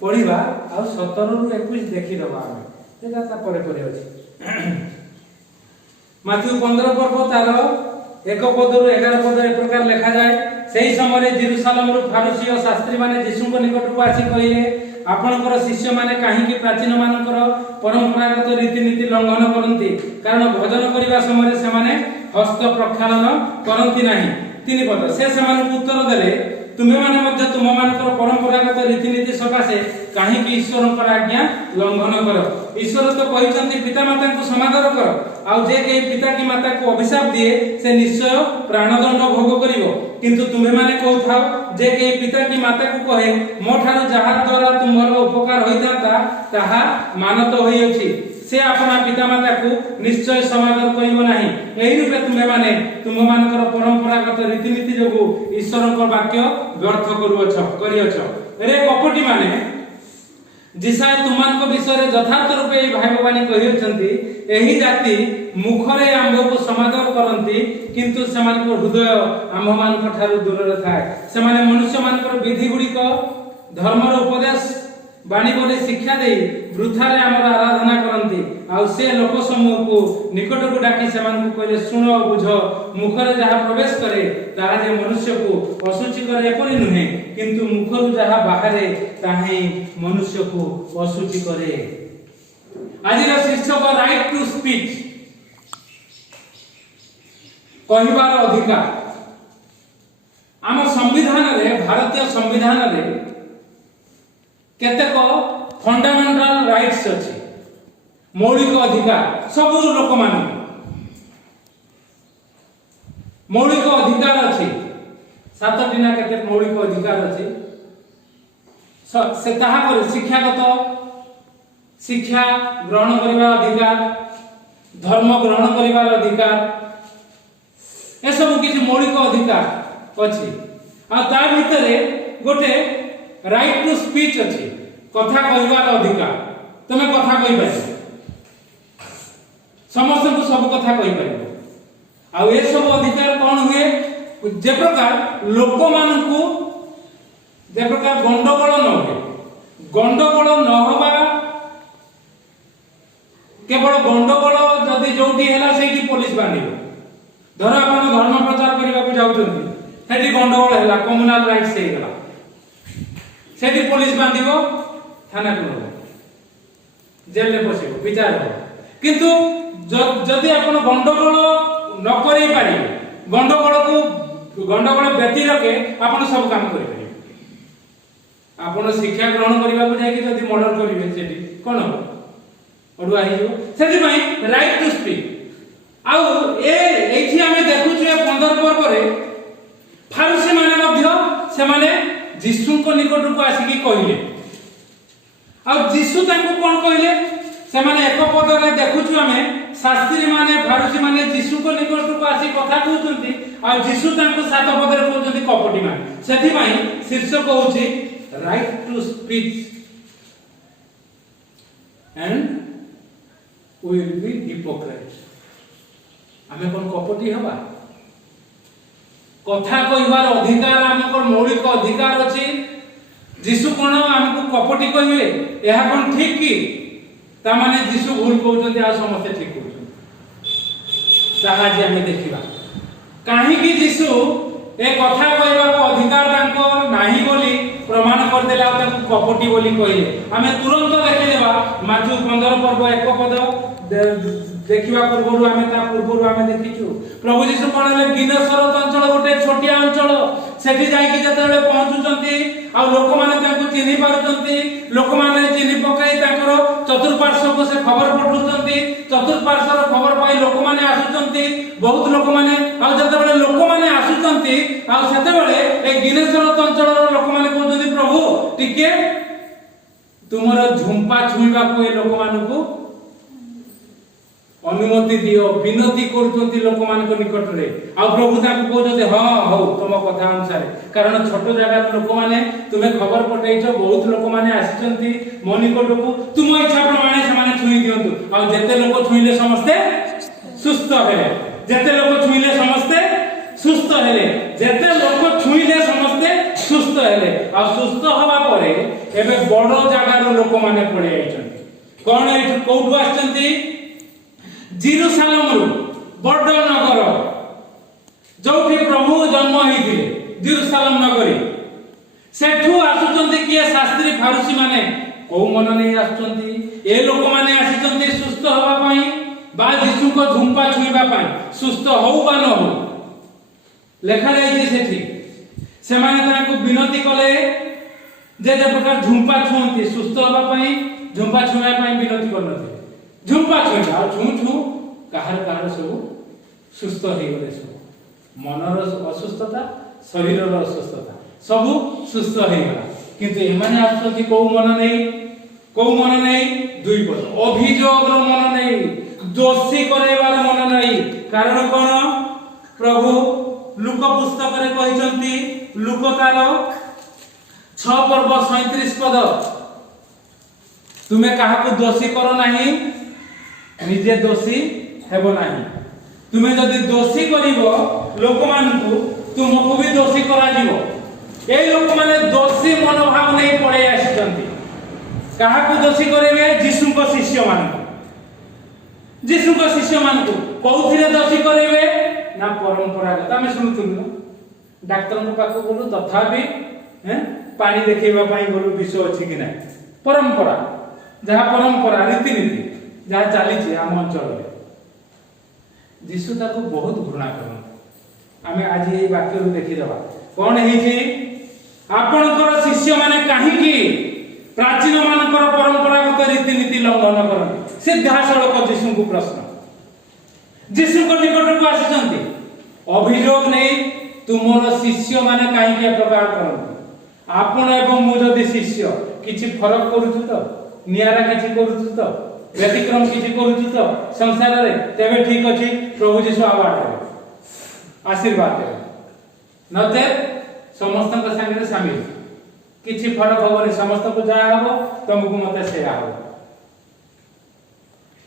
पढ़िबा आ 17 रु 21 देखि दबा हम एटा ता परे परे अछि। माथ्यू 15 पर्व तार 1 पद रु 11 पद ए प्रकार लिखा जाए। सेही समय जेरूसालेम रु फारूसी और शास्त्री माने यीशु को निकट को आसी कहिले आपनकर शिष्य माने काहे कि प्राचीन मानकर परंपरागत रीतिनीति लंघन करंती कारण भजन करिवा समय से माने हस्त प्रक्षालन करंती नाही। 3 पद से समान उत्तर देले तुमे माने मध्य तुम मानकर परंपरागत रीतिनीति सकाशे काहे कि ईश्वरकर आज्ञा लंघन कर। ईश्वर तो कहिसंती पिता माता को समादर कर आ जे के पिता की माता को अभिशाप दिए से निश्चय प्राणदंड भोग करिवो किंतु तुमे माने कहथाओ जे के पिता की माता को कहे मो ठारो जहा द्वारा तुमर उपकार होइताता ताहा मानत होई अछि से अपना पिता माता को निश्चय समादर करिवो नाही। एही रूपे तुमे माने तुम मानकर परंपरागत रीतिनीति जोगु ईश्वरकर वाक्य व्यर्थ करियछ। रे कपटी माने जिसाय तुमनको विषय यथार्थ रूपे भाई भवानी कहियछंती एही जाति मुखरे आंभ को समादर करंती किंतु सेमानक हृदय आंभ मानक ठारू दूर रे थाए। सेमाने मनुष्य मानकर विधि गुडी को धर्मर उपदेश बाणी बोले शिक्षा दे वृथारे हमर आराधना करंती आ से लोक समूह को निकट को डाकी सेमान को कहले सुनो बुझ मुखरे जहा प्रवेश करे ताहा जे मनुष्य को अशुचि करे एपरि नुहे किंतु मुखरु जहा बाहरे ताहे मनुष्य को अशुचि करे। आजिर शीर्षक राइट टू स्पीच कहिबार अधिकार। आम संविधान रे भारतीय संविधान रे केतेक फंडामेंटल राइट्स अछि मौलिक अधिकार सब लोक मान मौलिक अधिकार अछि 7टी ना केते मौलिक अधिकार अछि से ताहा पर शिक्षागत शिक्षा ग्रहण करिवार अधिकार धर्म ग्रहण करिवार अधिकार ए सब किछि मौलिक अधिकार अछि आ ता भितरे गोटे राइट टू स्पीच अछि कथा कहबार अधिकार। तमे कथा कहि पाइबो समस्त को सब कथा कहि पाइबो आ ए सब अधिकार कोन हुए जे प्रकार लोक मान को जे प्रकार गंडगोल न हो गंडगोल न होबा केवल गंडगोल जदी जोठी हैला सेठी पुलिस बांधिबो धर आपण धर्म प्रचार करबा को जाउछन्ती सेठी गंडगोल हैला कम्युनल राइट्स हे गेला सेठी पुलिस बांधिबो थाना को जेल में पसिबो विचार हो किंतु जदी आपण गंडगोल न करै पारि गंडगोल व्यक्ति रखे आपण सब काम करि पारि आपण शिक्षा ग्रहण करबा को जाय कि जदी मर्डर करिवे सेठी कोन हो अडुआ हिजो सेठी पई राइट टू स्पीक आउ एठी हमें देखु जे 15 पर्व रे फारूसी माने मध्य से माने जीशु को निकट को आसी की कहिले आ जीशु तांको कोन कहिले से माने एक पद रे देखु छु हमें शास्त्री माने फारूसी माने जीशु को निकट को आसी कथा कहउछंती आ जीशु तांको 7 पद रे कहउछंती कपटी माने सेठी पई शीर्षक होउची right to speech and will be hypocrite. हमें कोन कपटी हबा कथा कहबार अधिकार हमको मौलिक अधिकार अछि जीशु कोन हमको कपटी कहबे एहा कोन ठीक की ता माने जीशु भूल कहउछंती आ समस्त ठीक कहउछंती ताहा जे हमें देखिबा काहे कि जीशु ए कथा कहबा को अधिकार तांको नाही बोली प्रमाण कर देला तांको कपटी बोली कहले हमें तुरंत देखि देबा माथ्यू 15 पर्व 1 पद देखिबा पूर्वरु हमें ता पूर्वरु हमें देखिछु प्रभु जीशु कोनले गिनेश्वर अंचल गोटे छोटिया अंचल सेठी जाई कि जतले पहुंचुचंती आ लोक माने तांको चिन्हि पारुचंती लोक माने चिन्हि पकाई ताकर चतुर्पार्श्व को से खबर पठुचंती चतुर्पार्श्वर खबर पाई लोक माने आसुचंती बहुत लोक माने आ जतले लोक माने आसुचंती आ सेतेबेले ए गिनेश्वर अंचल लोक माने कहउचंती प्रभु टिके तुमरो झुंपा छुईबा को ए लोक मानकू अनुमति दियो विनती करछंती लोक मान को निकट रे आ प्रभु ताको कहउछते हां हो तुम कथा अनुसार कारण छोट जगह लोक माने तुमे खबर पठैछो बहुत लोक माने आछंती मो निकट को तुम इच्छा प्रमाणे से माने छुई दियंतु आ जते लोक छुईले समस्ते सुस्थ हेले जते लोक छुईले समस्ते सुस्थ हेले जते लोक छुईले समस्ते सुस्थ हेले आ सुस्थ हवा परे एबे बड़ जगार लोक माने पड़े आइछन्ति कोन एठु कोठु आछन्ति जेरूसालेम बड़ नगर जोठी प्रभु जन्म होइथिले जेरूसालेम नगरी सेठु आसुचन्ति किए शास्त्री फारुसी माने को मन नै आछन्ति ए लोक माने आछन्ति सुस्थ हवा पई बा यीशु को झुंपा छुईबा पई सुस्थ होउ बा न हो लेखा रही सेठी से माने ताको विनती कले जे प्रकार झुंपा छुंती सुस्थ होबा पई झुंपा छुया पई विनती करनथि झुंपा छुया आ छु छु काहर सब सुस्थ हे गले सब मनर असुस्थता शरीरर असुस्थता सब सुस्थ हे गला किंतु ए माने आछथि को मन नै दुई पद अभियोगर मन नै दोषी करैबार मन नै कारण कोन प्रभु लुक पुस्तक रे कहिसंती लुक तार 6 पर्व 37 पद तुमे काहा को दोषी करो नाही निजे दोषी हेबो नाही तुमे जदि दोषी करिवो लोक मानकु तुमको भी दोषी करा जीवो ए लोक माने दोषी मनोभाव नै पड़े आछंती काहा को दोषी करेबे यीशु को शिष्य मानकु कोउथिरे दोषी करेबे ना परंपरागत आमे सुनुथुनु डाक्टर को पाखो बोलु तथापि पानी देखैबा पई बोलु विषय अछि कि नै परंपरा रीति नीति जहा चली छी आम अंचल रे यीशु ताको बहुत घृणा करन आमे आज एई वाक्य रु देखि दबा कोन हेई छी आपनकर शिष्य माने काहे कि प्राचीन मानकर परंपरागत रीति नीति लंघन करन सिद्धासळक यीशु को प्रश्न यीशु को निकट को आछंती अभियोग नै तुमर शिष्य माने काहे के प्रकार करन आपण एवं मु जदि शिष्य किछि फरक करूछु तो नियारा किछि करूछु तो व्यतिक्रम किछि करूछु तो संसार रे तेबे ठीक अछि प्रभु यीशु आवाड आशीर्वाद दे नते समस्त के संगे शामिल किछि फरक होबनी समस्त को जा हबो तुमको मते से आबो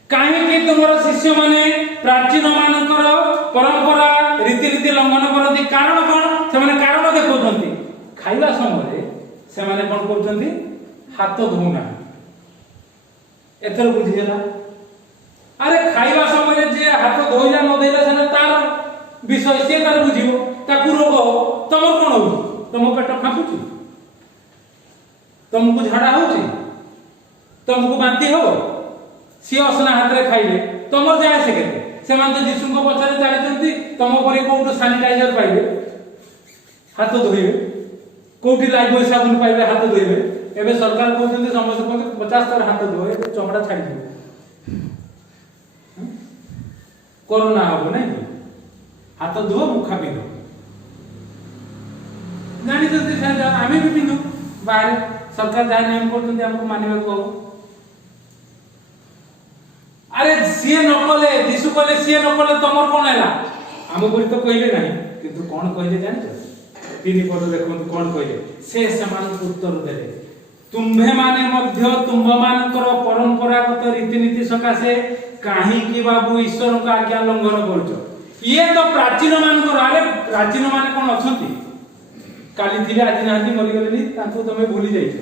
काहे कि तुमर शिष्य माने प्राचीन मानकर परंपरा रीति रीति लंघन करती कारण कोन से माने कारण देखौथंती खाइबा समय से माने कोन करथंती हाथ धोउना एतर बुझी गेला अरे खाइबा समय जे हाथ धोइला न देला सेना तार विषय से तार बुझिबो ताकू रोग तमर कोन हो तम पेट फाटुची तुमको झाड़ा होची तुमको बांती हो सी असना हाथ रे खाइले तमर जाय से केते से मान तो यीशु को पछरे चालिचंती तम परे कोउटो सैनिटाइजर पाइबे हाथ धोइबे कोउटी लाइफ साबुन पाइबे हाथ धोइबे एबे सरकार कहउछंती समस्त 50 थर हाथ धोए चमड़ा छाडी दो कोरोना हो नै हाथ धो मुखा पिनो जानि जति आमे भी पिनो बाहर सरकार जहाँ नियम करते हमको मानिबा को अरे सीए न कले यीशु कले सीए न कले तमर कोन हैला हम बोली तो कहले नाही किंतु कोन कहले जानछ तीन पद देखो कोन कहले से समान उत्तर देले तुम्भे माने मध्य तुम्भ मानकर परंपरागत रीति नीति सकासे काहे कि बाबू ईश्वर का आज्ञा लंघन करछो ये तो प्राचीन मानकर अरे प्राचीन माने कोन अछंती काली थिले आज नांती मरि गलेनी तांको तमे भूली जाइछो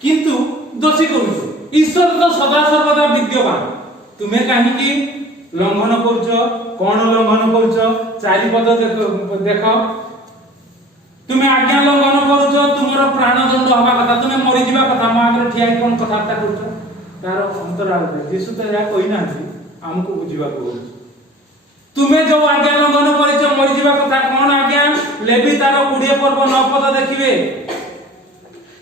किंतु दोषी करूछो ईश्वर तो सदा सर्वदा विद्यमान तुमे काहे कि लंघन करछो कोन लंघन करछो चारि पद देखो तुमे आज्ञा लंघन करछो तुमरो प्राण दंड होबा कथा तुमे मरि जिबा कथा मा आगे ठिया कोन कथाटा करछो तार अंतराल यीशु तो या कहि नांती हमको बुझिबा को तुमे जो आज्ञा लंघन करछो मरि जिबा कथा कोन आज्ञा लेवी तार 20 पर्व 9 पद देखिबे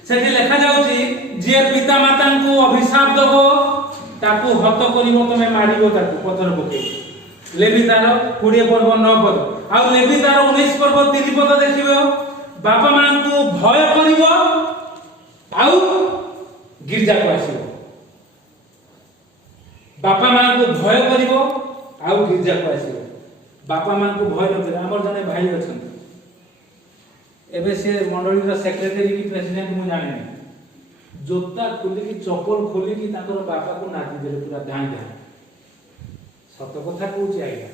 सेठी लेखा जाउची जे पिता माता को अभिशाप दबो ताकू हत करिवो तमे मारिवो ताकू पत्थर पके लेवी तार 20 पर्व 9 पद आ लेवी तार 19 पर्व 3 पद देखिबो बापा मान को भय करिवो आउ गिरजा को आसीबो बापा मान को भय करिवो आउ गिरजा को आसीबो बापा मान को भय न करे हमर जने भाई अछन एबे से मंडली रो सेक्रेटरी की प्रेसिडेंट मु जाने जोता खोली की चप्पल खोली की ताकर बापा को नाची देले पूरा धाई धाई सत कथा कहूची आइया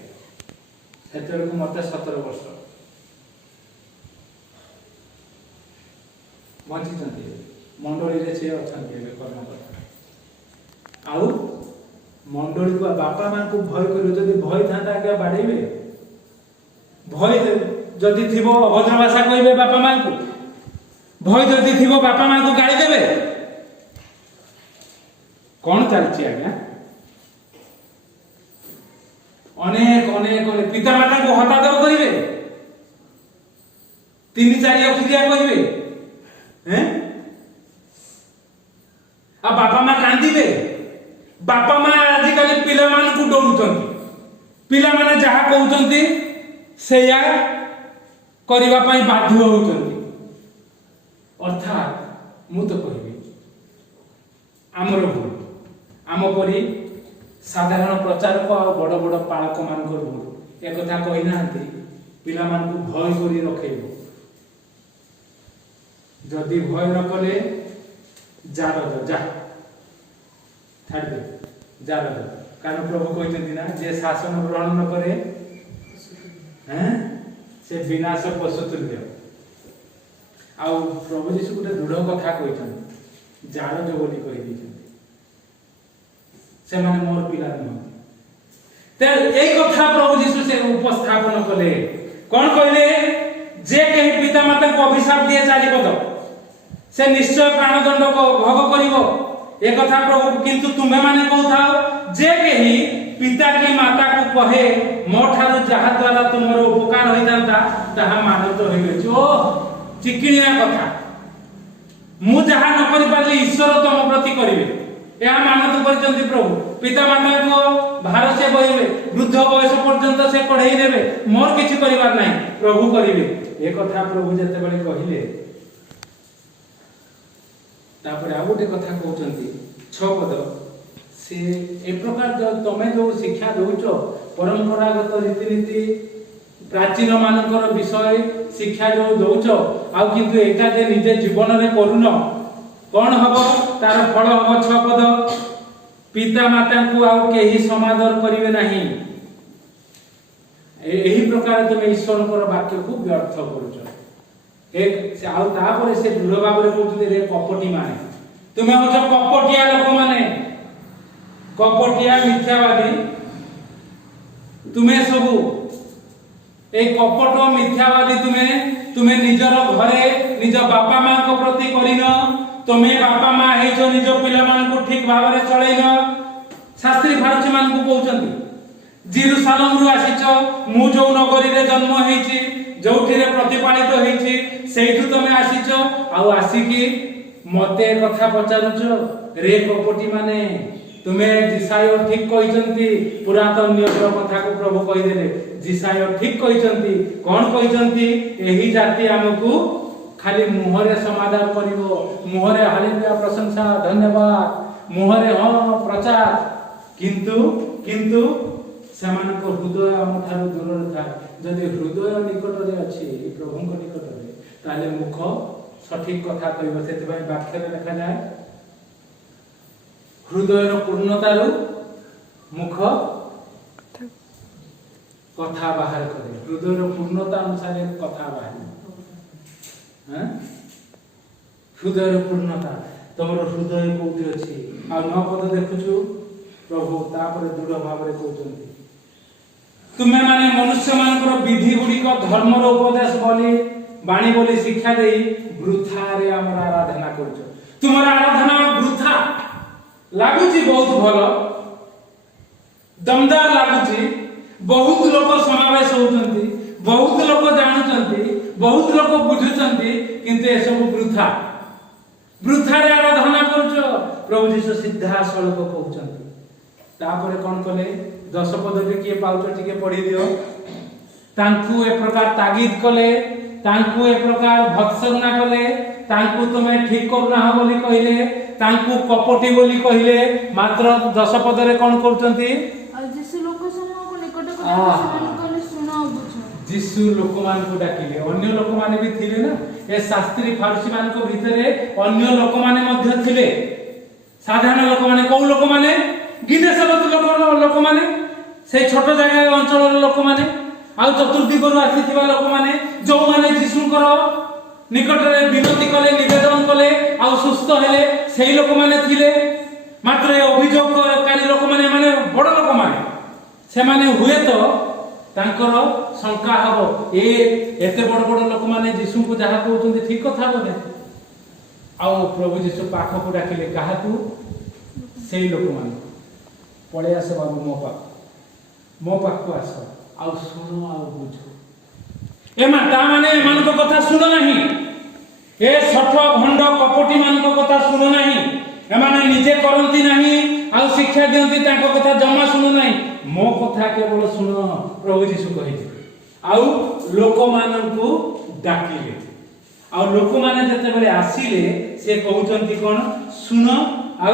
सेतर को मते 17 वर्ष ବଞ୍ଚିଛନ୍ତି ମଣ୍ଡଳୀରେ ସେ ଅଛନ୍ତି ଏବେ କର୍ମକର୍ତ୍ତା। ଆଉ ମଣ୍ଡଳୀକୁ ବାପା ମାଙ୍କୁ ଭୟ କରିବ, ଯଦି ଭୟ ଥାନ୍ତା ଆଜ୍ଞା ବାଡେଇବେ? ଭୟ ଯଦି ଥିବ ଅଭଦ୍ର ଭାଷା କହିବେ ବାପା ମାଙ୍କୁ, ଭୟ ଯଦି ଥିବ ବାପା ମାଙ୍କୁ ଗାଳି ଦେବେ? କଣ ଚାଲିଛି ଆଜ୍ଞା? ଅନେକ ଅନେକ ପିତା ମାତାଙ୍କୁ ହତାଦର କରିବେ, 3-4 ଅକ୍ଷରିଆ କହିବେ, ଆଉ ବାପା ମା କାନ୍ଦିବେ। ବାପା ମା ଆଜିକାଲି ପିଲାମାନଙ୍କୁ ଡରୁଛନ୍ତି, ପିଲାମାନେ ଯାହା କହୁଛନ୍ତି ସେଇଆ କରିବା ପାଇଁ ବାଧ୍ୟ ହେଉଛନ୍ତି। ଅର୍ଥାତ୍ ମୁଁ ତ କହିବି ଆମର ଭୁଲ, ଆମ ପରି ସାଧାରଣ ପ୍ରଚାରକ ଆଉ ବଡ଼ ବଡ଼ ପାଳକ ମାନଙ୍କର ଭୁଲ। ଏକଥା କହିନାହାନ୍ତି ପିଲାମାନଙ୍କୁ ଭୟ କରି ରଖେଇବ, ଯଦି ଭୟ ନ କଲେ ଯା ଛାଡ଼ିଦେ ଯା। କାରଣ ପ୍ରଭୁ କହିଛନ୍ତି ନା, ଯେ ଶାସନ ଗ୍ରହଣ ନ କରେ ସେ ବିନାଶ ପଶୁ ତୁଲ୍ୟ। ଆଉ ପ୍ରଭୁ ଯୀଶୁ ଗୋଟେ ଦୃଢ଼ କଥା କହିଛନ୍ତି, ଜାରଜ ବୋଲି କହିଦେଇଛନ୍ତି, ସେମାନେ ମୋର ପିଲା ନୁହନ୍ତି। ଏଇ କଥା ପ୍ରଭୁ ଯୀଶୁ ସେ ଉପସ୍ଥାପନ କଲେ। କଣ କହିଲେ? ଯେ କେହି ପିତା ମାତାଙ୍କୁ ଅଭିଶାପ ଦିଏ 4 ପଦ, ସେ ନିଶ୍ଚୟ ପ୍ରାଣଦଣ୍ଡ ଭୋଗ କରିବ। ଏ କଥା ପ୍ରଭୁ କିନ୍ତୁ ତୁମେ ମାନେ କହୁଥାଅ, ଯେ କେହି ପିତା କି ମାତାକୁ କହେ ମୋ ଠାରୁ ଯାହା ଦ୍ୱାରା ତୁମର ଉପକାର ହୋଇଥାନ୍ତା ତାହା ମାନତ ହୋଇଅଛି। ଓ ଚିକିଣିଆ କଥା, ମୁଁ ଯାହା ନ କରିପାରିଲି ଈଶ୍ୱର ତମ ପ୍ରତି କରିବେ, ଏହା ମାନତ କରିଛନ୍ତି ପ୍ରଭୁ। ପିତା ମାତାଙ୍କ ଭାର ସେ ବହିବେ, ବୃଦ୍ଧ ବୟସ ପର୍ଯ୍ୟନ୍ତ ସେ କଢେଇ ନେବେ, ମୋର କିଛି କରିବାର ନାହିଁ, ପ୍ରଭୁ କରିବେ। ଏ କଥା ପ୍ରଭୁ ଯେତେବେଳେ କହିଲେ, ତାପରେ ଆଉ ଗୋଟେ କଥା କହୁଛନ୍ତି 6 ପଦ, ସେ ଏ ପ୍ରକାର ତମେ ଯୋଉ ଶିକ୍ଷା ଦଉଛ, ପରମ୍ପରାଗତ ରୀତିନୀତି ପ୍ରାଚୀନ ମାନଙ୍କର ବିଷୟ ଶିକ୍ଷା ଯୋଉ ଦଉଛ, ଆଉ କିନ୍ତୁ ଏଟା ଯେ ନିଜେ ଜୀବନରେ କରୁନ, କଣ ହବ? ତାର ଫଳ ହବ 6 ପଦ, ପିତା ମାତାଙ୍କୁ ଆଉ କେହି ସମାଦର କରିବେ ନାହିଁ। ଏହି ପ୍ରକାର ତମେ ଈଶ୍ୱରଙ୍କର ବାକ୍ୟକୁ ବ୍ୟର୍ଥ କରୁଛ। ଆଉ ତାପରେ ସେ ଦୃଢ ଭାବରେ କହୁଛନ୍ତି, ରେ କପଟି ମାନେ, ତୁମେ ହଉଛ କପଟିଆ ଲୋକମାନେ, କପଟିଆ ମିଥ୍ୟାବାଦୀ ତୁମେ ସବୁ। এই কপট মিথ্যাবাদী তুমি নিজর ঘরে নিজ বাপা মাଙ୍କ প্রতি করিন, তুমি বাপা মা ହେଇଛ নিজ ପିଲାମାନଙ୍କୁ ଠିକ ଭାବରେ ଚଳେଇନ। ଶାସ୍ତ୍ରୀ ଫାରୁଚୀ ମାନଙ୍କୁ କହୁଛନ୍ତି, ଜେରୁସାଲେମରୁ ଆସିଛ, ମୁଁ ଯୋଉ ନଗରୀରେ ଜନ୍ମ ହେଇଛି, ଯୋଉଠିରେ ପ୍ରତିପାଳିତ ହେଇଛି, ସେଇଠୁ ତମେ ଆସିଛ, ଆଉ ଆସିକି ମତେ କଥା ପଚାରୁଛ? ରେ କପଟି ମାନେ, ତୁମେ ଜିସାୟ ଠିକ କହିଛନ୍ତି, ପୁରାତନ ନିୟମର କଥାକୁ ପ୍ରଭୁ କହିଦେଲେ। ଜିସାୟ ଠିକ କହିଛନ୍ତି। କଣ କହିଛନ୍ତି? ଏହି ଜାତି ଆମକୁ ଖାଲି ମୁହଁରେ ସମାଧାନ କରିବ, ମୁହଁରେ ହାଲେଲୁୟା ପ୍ରଶଂସା ଧନ୍ୟବାଦ, ମୁହଁରେ ହଁ ପ୍ରଚାର, କିନ୍ତୁ ସେମାନଙ୍କ ହୃଦୟ ଆମ ଠାରୁ ଦୂରରେ ଥାଏ। ଯଦି ହୃଦୟ ନିକଟରେ ଅଛି ପ୍ରଭୁଙ୍କ ନିକଟରେ, ତାହେଲେ ମୁଖ ସଠିକ କଥା କହିବ। ସେଥିପାଇଁ ବାକ୍ୟରେ ଲେଖାଯାଏ, ହୃଦୟର ପୂର୍ଣ୍ଣତାରୁ ମୁଖ କଥା ବାହାର କରେ। ହୃଦୟର ପୂର୍ଣ୍ଣତା ଅନୁସାରେ କଥା ବାହାରିବ। ହୃଦୟର ପୂର୍ଣ୍ଣତା, ତମର ହୃଦୟ କୋଉଠି ଅଛି? ଆଉ 9 ପଦ ଦେଖୁଛୁ, ପ୍ରଭୁ ତାପରେ ଦୃଢ ଭାବରେ କହୁଛନ୍ତି, ତୁମେ ମାନେ ମନୁଷ୍ୟ ମାନଙ୍କର ବିଧି ଗୁଡିକ ଧର୍ମର ଉପଦେଶ ବୋଲି ବାଣୀ ବୋଲି ଶିକ୍ଷା ଦେଇ ବୃଥାରେ ଆମର ଆରାଧନା କରୁଛ। ତୁମର ଆରାଧନା ବୃଥା ଲାଗୁଛି, ବହୁତ ଭଲ, ଦମଦାର ଲାଗୁଛି, ବହୁତ ଲୋକ ସମାବେଶ ହଉଛନ୍ତି, ବହୁତ ଲୋକ ଜାଣୁଛନ୍ତି, ବହୁତ ଲୋକ ବୁଝୁଛନ୍ତି, କିନ୍ତୁ ଏସବୁ ବୃଥାରେ ଆରାଧନା କରୁଛ। ପ୍ରଭୁ ଯୀଶୁ ସିଧାସଳଖ କହୁଛନ୍ତି। ତାପରେ କଣ କଲେ? 10 ପଦ ବି କିଏ ପାଉଛ ଟିକେ ପଢି ଦିଅ। ତାଙ୍କୁ ଏ ପ୍ରକାର ତାଗିଦ କଲେ, ତାଙ୍କୁ ଏ ପ୍ରକାର ଭତ୍ସନା କଲେ, ତାଙ୍କୁ ତୁମେ ଠିକ କରୁନାହ ବୋଲି କହିଲେ, ତାଙ୍କୁ କପଟି ବୋଲି କହିଲେ। ମାତ୍ର 10 ପଦରେ କଣ କରୁଛନ୍ତି? ଯୀଶୁ ଲୋକ ସମୂହକୁ ନିକଟକୁ ଡାକି କହିଲେ, ଶୁଣ ବୁଝ। ଯୀଶୁ ଲୋକମାନଙ୍କୁ ଡାକିଲେ। ଅନ୍ୟ ଲୋକମାନେ ବି ଥିଲେ ନା, ଏ ଶାସ୍ତ୍ରୀ ଫାରୁସୀ ମାନଙ୍କ ଭିତରେ ଅନ୍ୟ ଲୋକମାନେ ମଧ୍ୟ ଥିଲେ। ସାଧାରଣ ଲୋକମାନେ, କୋଉ ଲୋକମାନେ? ଗିନେଶରତ ଲୋକମାନେ, ସେଇ ଛୋଟ ଜାଗା ଅଞ୍ଚଳର ଲୋକମାନେ, ଆଉ ଚତୁର୍ଦିଗରୁ ଆସିଥିବା ଲୋକମାନେ, ଯୋଉମାନେ ଯୀଶୁଙ୍କର निकटरे विनती कले निवेदन कले आ सुस्थ हेले सेही लोक माने थिले मात्र ए अभियोगकारी लोक माने माने बड़ लोक माने से माने हुए तो तांकर शंका हबो ए एते बड़ बड़ लोक माने यीशु को जहा कहउछन्ते ठीक कथा बोले आ प्रभु यीशु पाख को डाकिले काहाकू सेही लोक माने पळे आसे बाबू मो पाख को आस आ सुनो आ बुझो एमा ता माने एमान को कथा सुनो नहीं ए सठ भंड कपटी मान को कथा सुनो नहीं एमाने निजे करंती नहीं आ शिक्षा दियंती तांको कथा जमा सुनो नहीं मो कथा केवल सुनो प्रभु यीशु कहि आ लोक मानन को डाकिले आ लोक माने जते बेले आसीले से कहउचंती कोन सुनो आ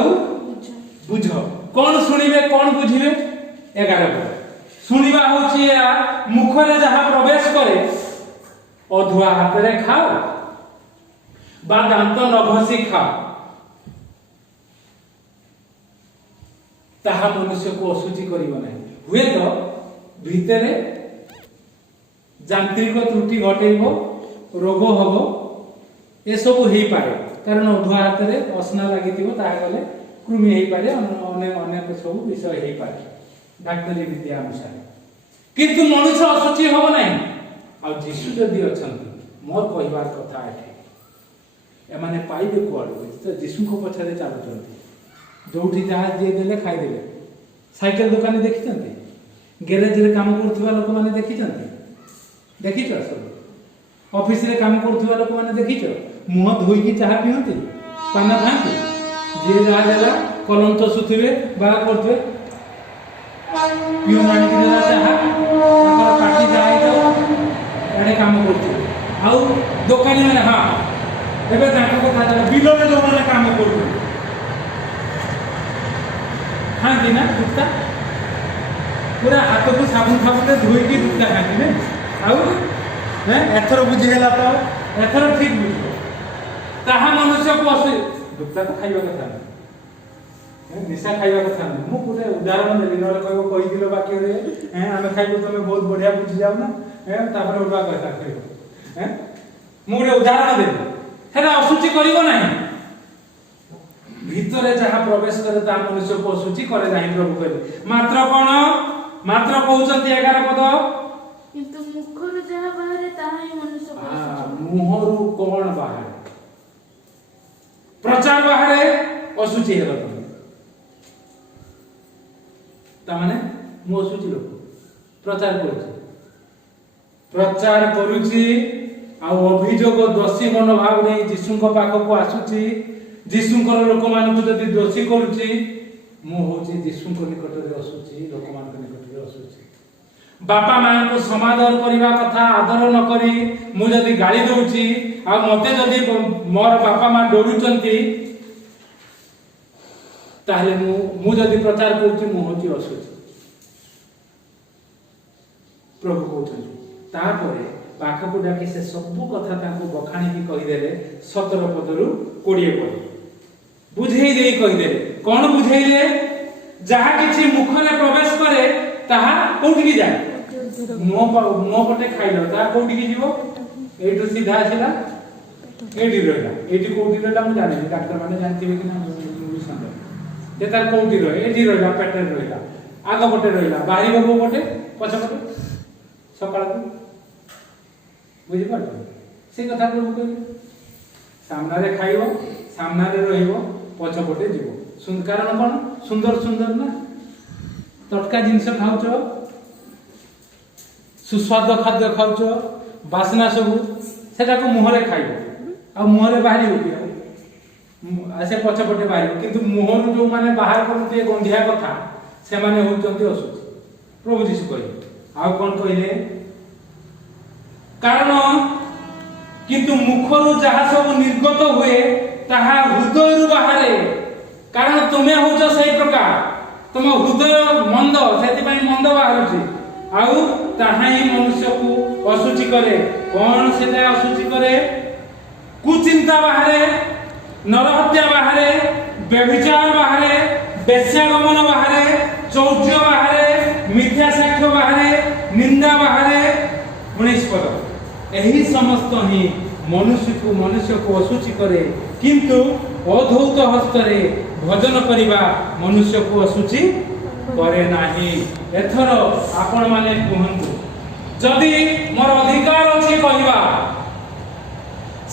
बुझो कोन सुनिबे कोन बुझिबे 11 सुनिबा होची या मुखरे जहा प्रवेश करे अधुआ हाथ रे खाओ बा दांत न घसी खाओ ताहा मनुष्य को असुचि करिव नाही हुए तो भीतरे यांत्रिक त्रुटि घटेइबो रोग हबो ए सब हेई पारे कारण अधुआ हाथ रे असना लागितिबो ताहा गले कृमि हेई पारे अनेक सब विषय हेई पारे डाक्टरी विद्या अनुसार किंतु मनुष्य असुचि हबो नाही आ जीशु जदि अछंती मोर कहबार कथा एठे एमाने पाइबे कोआडो तो जीशु को पछरे चालुचंती जोठी जहाज दे देले खाइ देले साइकिल दुकान देखिचंती गैरेज रे काम करथुवा लोक माने देखिचंती देखिचो सब ऑफिस रे काम करथुवा लोक माने देखिचो मुह धोई की चाहा पियंती पाना खांती जे जहा देला कलम तो सुथिबे बा करथुवे पियो नानी की देला चाहा ताकर पार्टी जाई जाओ एडे काम करथुवे आउ दुकानी माने हां एबे ताको कथा देला बिलो में जो माने काम करथुवे खाती ना दुखता पूरा हाथ को साबुन फाबुन धोई की दुखता खाती ने आउ हैं एथर बुझी गेला तो एथर ठीक बुझो ताहा मनुष्य को असु दुखता तो खाइबा कथा हैं निशा खाइबा कथा मु पूरे उदाहरण देली नले कहबो कहि दिलो बाकी रे हैं आमे खाइबो तमे बहुत बढ़िया बुझी जाओ ना हैं तापर उडवा कथा खाइबो हैं मु रे उदाहरण देली हेरा असुचि करिवो नाही भीतरे जहा प्रवेश करे ता मनुष्य को सूची करे नाही प्रभु कहले मात्र कोन मात्र कहउचंती 11 पद किंतु मुखरु जहा बाहरे ताहाई मनुष्य को असुचि मुहरु कोन बाहरे प्रचार बाहरे असुचि हेबा ता माने मु असुचि लोक प्रचार करूची आ अभियोग दोषी मनोभाव नै जीशुଙ୍କ पाखको आसुची जीशुଙ୍କର ଲୋକମାନଙ୍କୁ ଯଦି ଦୋଷୀ କରୁଛି ମୁଁ ହଉଛି ଯୀଶୁଙ୍କ ନିକଟରେ ଆସୁଛି ଲୋକମାନଙ୍କ ନିକଟରେ ଆସୁଛି ବାପା ମାଙ୍କୁ ସମାଦର କରିବା କଥା ଆଦର ନ କରି ମୁଁ ଯଦି ଗାଳି ଦଉଛି ଆଉ ମତେ ଯଦି ମୋର ବାପା ମା ଡରୁଛନ୍ତି ତାହେଲେ ମୁଁ ଯଦି ପ୍ରଚାର କରୁଛି ମୁଁ ହଉଛି ଆସୁଛି ପ୍ରଭୁ କହୁଛନ୍ତି ତାପରେ ପାଖକୁ ଡାକି ସେ ସବୁ କଥା ତାଙ୍କୁ ବଖାଣିକି କହିଦେଲେ 17 ପଦରୁ 20 ପଦ बुझेई देई कहि देले कोन बुझेइले जहा किछि मुखरे प्रवेश करे ताहा कोठी की जाय मो पटे खाइलो ता कोठी की जीवो एटु सीधा आसिला एडी रहला एडी कोठी रहला मु जानि डॉक्टर माने जानथिबे कि ना इंग्लिश संदे जे तार कोठी रहे एडी रहला पेटे रहला आगो पटे रहला बाहरी बबो पटे पछ पटे सकाळ को बुझि पारतो से कथा प्रभु कहले सामना रे खाइबो सामना रे रहिबो पछपटे जीव कारण कौन सुंदर सुंदर ना तटका जिनस खाऊच सुस्वाद खाद्य खाऊच बासना सब सेटा को मुहरे खाइब आ मुहरे बाहरी से पछपटे बाहरी किंतु मुहरु जो माने बाहर करते गंधिया कथा से माने होचंती असुच प्रभु जीशु कहि आ कोन कहिले कारण किंतु मुखरु जहा सब निर्गत हुए ताहा हृदय बाहरे कारण तुमे होचो सही प्रकार तुम हृदय मंद सेति पई मंद बाहरुची आउ ताहा ही मनुष्य को असुचि करे कोन सेटा असुचि करे कुचिंता बाहरे नरहत्या बाहरे व्यभिचार बाहरे बेश्यागमन बाहरे चौर्य बाहरे मिथ्या साक्ष्य बाहरे निंदा बाहरे 19 पद एही समस्त ही मनुष्य को अशुचि करे किंतु अधौत हस्तरे भजन करिबा मनुष्य को अशुचि करे नाही। एथर आपण माने कहंतु जदि मोर अधिकार अछि कहबा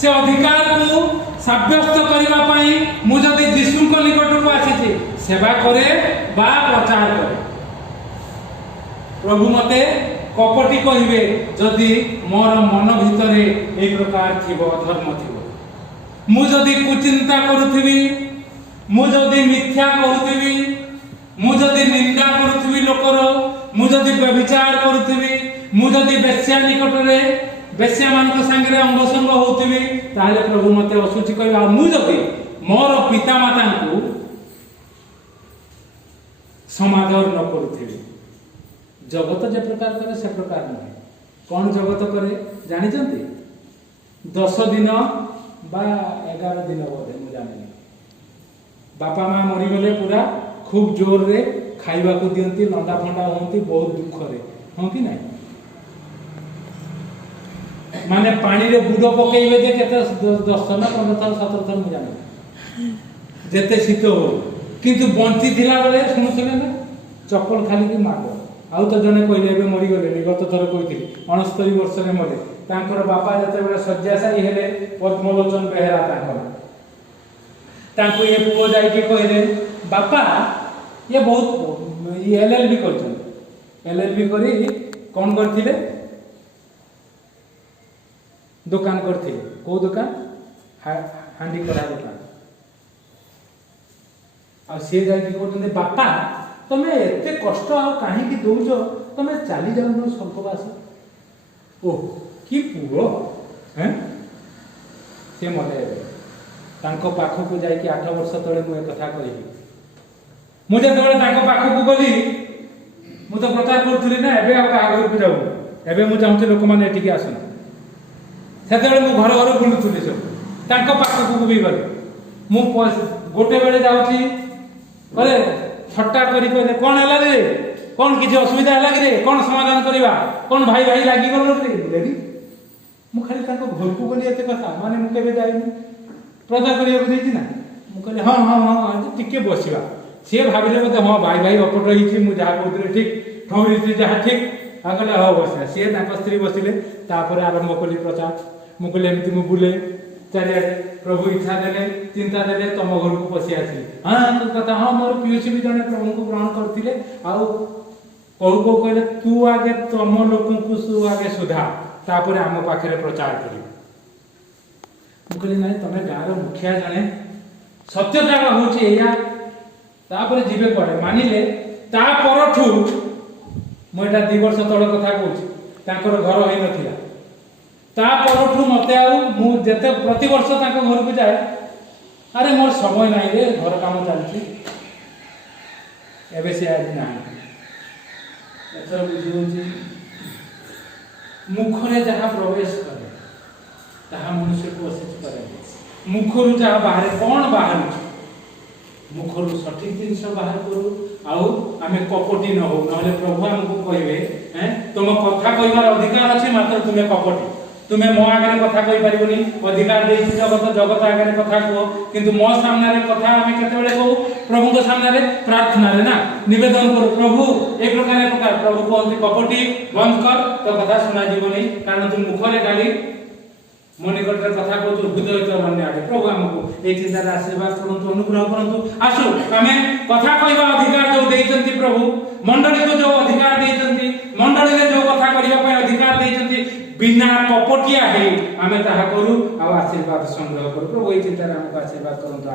से अधिकार को साब्यस्त करबा पई मु जदि यीशु को निकट को आछि सेवा करे बा प्रचार करे प्रभु मते कपटी कहिबे जदि मोर मन भितरे एक प्रकार थिबो धर्म थिबो मु जदि कुचिंता करूथिबी मु जदि मिथ्या कहूथिबी मु जदि निंदा करूथिबी लोकर मु जदि व्यभिचार करूथिबी मु जदि बेश्या निकट रे बेश्या मान संगे अंग संग होउथिबी ताले प्रभु मते अशुचि कहबा मु जदि मोर पिता माता को समादर न करूथिबी जगत जे प्रकार करे से प्रकार नहीं कौन जगत करे जानी जंती 10 दिन बा 11 दिन बोधे मु जानि बापा मां मरी गले पूरा खूब जोर रे खाइबा को दियंती लंडा फंडा होंती बहुत दुख रे हो कि नहीं माने पानी रे बुडो पकेइबे जे केते 10 ना 15 थर 17 थर मु जानि जेते शीत हो किंतु बंती थिला बेले सुनुथिले ना चप्पल खाली की मागो आउ तो जने कहले एबे मरी गले गत थर कहिथिली 69 वर्ष रे मरे तांकर बापा जते बेले शଯ୍ୟାଶାयी हेले पद्मलोचन बेहरा तांको ये पुओ जाई के कहले बापा ये बहुत ये एलएलबी करछन एलएलबी करी कोन करथिले दुकान करथिले को दुकान हांडी करा दुकान आ से जाई के कहते बापा तमे एते कष्ट आ काहे की दोजो तमे चाली जाउनो स्वर्गवास ओ की पुओ हैं से मले तांको पाखो को जाई कि 8 वर्ष तळे मु ए कथा कहिबी मु जे तळे तांको पाखो को गली मु तो प्रचार करथुली ना एबे आ आगर को जाऊ एबे मु चाहूते लोक माने एठी के आसन सेतळे मु घर घर बुलुथुली सब तांको पाखो को भी गली मु गोटे बेले जाउची अरे छट्टा करी कहले कोन हला रे कोन किछ असुविधा हला कि रे कोन समाधान करबा कोन भाई भाई लागी गलो रे लेडी मु खाली ताको घर को गली एते कथा माने मु केबे जाइनी प्रचार करिया देछि ना मु कहले हां हां हां टिके बसिबा से भाबिले मते हां भाई भाई अपट रहिछि मु जा कहतले ठीक ठौरिछि जा ठीक आगले हो बसिया से ताको स्त्री बसिले तापर आरंभ कली प्रचार मु कहले एमति मु बुले चारिया प्रभु इच्छा देले चिंता देले तम घर को पसी आसी हां तो कथा हां मोर पीयूसी भी जने प्रभु को ग्रहण करथिले आउ कहू को कहले तू आगे तम लोक को सु आगे सुधा तापर हम पाखरे प्रचार करी मु कहले नाही तमे गार मुखिया जने सत्यता होची एया तापर जीवे पड़े मानिले ता परठू मु एटा 2 वर्ष तळ कथा कहूची ताकर घर होई नथिला ता परठू मते आउ मु जेते प्रति वर्ष ताको घर को जाए अरे मोर समय नाही रे घर काम चलची एबे से आज नाही एथर बुझियोजी मुखरे जहा प्रवेश करे ताहा मनुष्य को असित करे मुखरु जहा बाहर कोन बाहर मुखरु सठिक जिंस बाहर करू आउ आमे कपटी न हो नले प्रभु हमको कहिबे हैं तुम कथा कहिबार अधिकार अछि मात्र तुमे कपटी तुमे मो आगे कथा कहि परिबोनी अधिकार देई जगत आगे कथा को किंतु मो सामने रे कथा आमे केते बेले कहू प्रभु को सामने रे प्रार्थना रे ना निवेदन करू प्रभु एक प्रकार प्रभु को अंति कपटी बंद कर तो कथा सुना जीवनी कारण तू मुख रे गाली मो निकट रे कथा को तू हृदय तो माने आगे प्रभु हमको ए चिंता रे आशीर्वाद करंतु अनुग्रह करंतु आसु आमे कथा कहिबा अधिकार जो देइचंती प्रभु मंडली को जो अधिकार देइचंती मंडली रे जो कथा करिया पय अधिकार देइचंती बिना कपटिया हे आमे ताहा करू आ आशीर्वाद संग्रह करू प्रभु ए चिंता रे हमको आशीर्वाद करंतु।